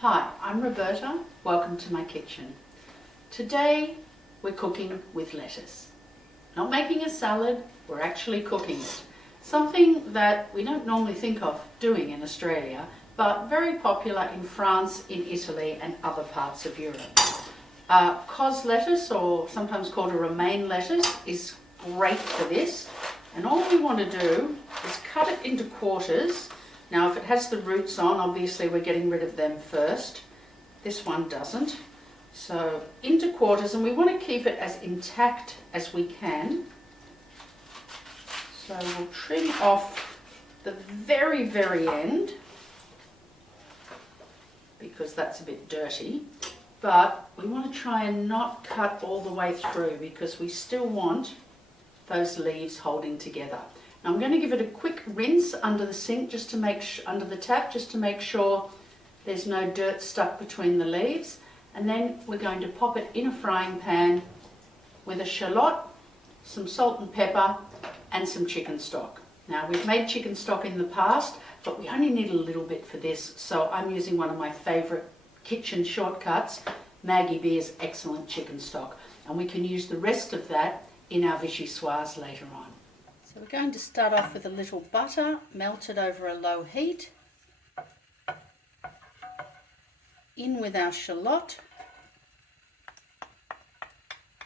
Hi, I'm Roberta. Welcome to my kitchen. Today we're cooking with lettuce. Not making a salad, we're actually cooking it. Something that we don't normally think of doing in Australia, but very popular in France, in Italy and other parts of Europe. Cos lettuce, or sometimes called a romaine lettuce, is great for this. And all we want to do is cut it into quarters. Now if it has the roots on, obviously we're getting rid of them first. This one doesn't. So into quarters, and we want to keep it as intact as we can. So we'll trim off the very, very end, because that's a bit dirty. But we want to try and not cut all the way through, because we still want those leaves holding together. Now I'm going to give it a quick rinse under the sink, just to make under the tap, just to make sure there's no dirt stuck between the leaves. And then we're going to pop it in a frying pan with a shallot, some salt and pepper, and some chicken stock. Now we've made chicken stock in the past, but we only need a little bit for this, so I'm using one of my favourite kitchen shortcuts, Maggie Beer's excellent chicken stock. And we can use the rest of that in our vichyssoise later on. So we're going to start off with a little butter melted over a low heat. In with our shallot.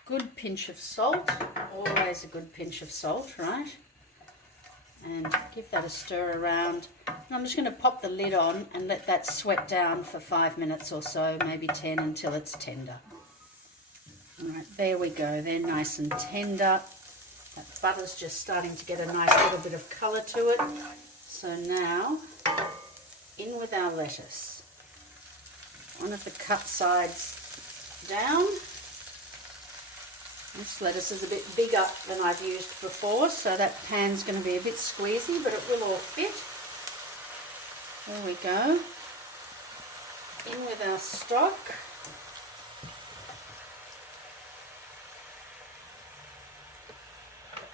Good pinch of salt, always a good pinch of salt, right? And give that a stir around. And I'm just going to pop the lid on and let that sweat down for 5 minutes or so, maybe 10, until it's tender. Alright, there we go, they're nice and tender. That butter's just starting to get a nice little bit of colour to it. So now, in with our lettuce. One of the cut sides down. This lettuce is a bit bigger than I've used before, so that pan's going to be a bit squeezy, but it will all fit. There we go. In with our stock.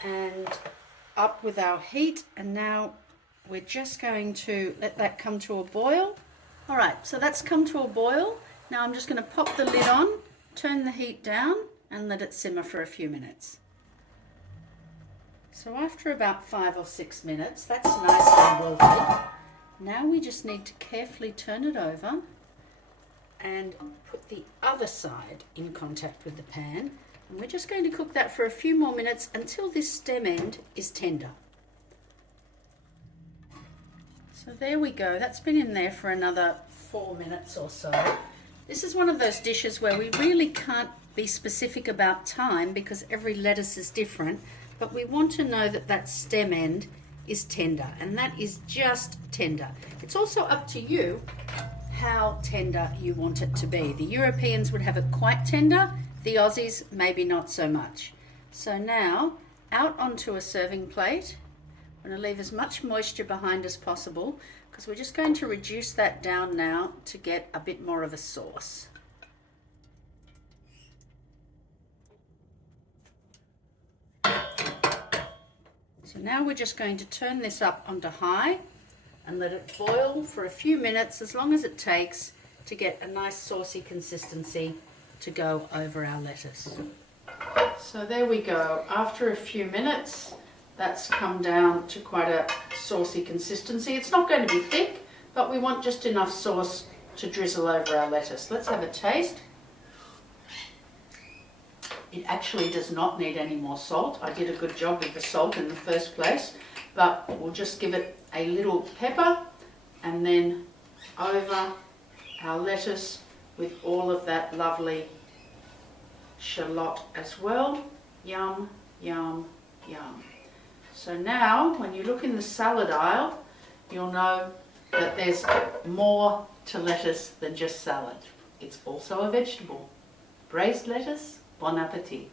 And up with our heat, and now we're just going to let that come to a boil. Alright, so that's come to a boil. Now I'm just going to pop the lid on, turn the heat down, and let it simmer for a few minutes. So after about 5 or 6 minutes, that's nicely wilted. Now we just need to carefully turn it over and put the other side in contact with the pan. And we're just going to cook that for a few more minutes until this stem end is tender. So there we go, that's been in there for another 4 minutes or so. This is one of those dishes where we really can't be specific about time because every lettuce is different, but we want to know that that stem end is tender, and that is just tender. It's also up to you how tender you want it to be. The Europeans would have it quite tender, the Aussies maybe not so much. So now, out onto a serving plate. I'm going to leave as much moisture behind as possible, because we're just going to reduce that down now to get a bit more of a sauce. So now we're just going to turn this up onto high and let it boil for a few minutes, as long as it takes to get a nice saucy consistency to go over our lettuce. So there we go. After a few minutes, that's come down to quite a saucy consistency. It's not going to be thick, but we want just enough sauce to drizzle over our lettuce. Let's have a taste. It actually does not need any more salt. I did a good job with the salt in the first place, but we'll just give it a little pepper and then over our lettuce with all of that lovely shallot as well. Yum, yum, yum. So now, when you look in the salad aisle, you'll know that there's more to lettuce than just salad. It's also a vegetable. Braised lettuce, bon appetit.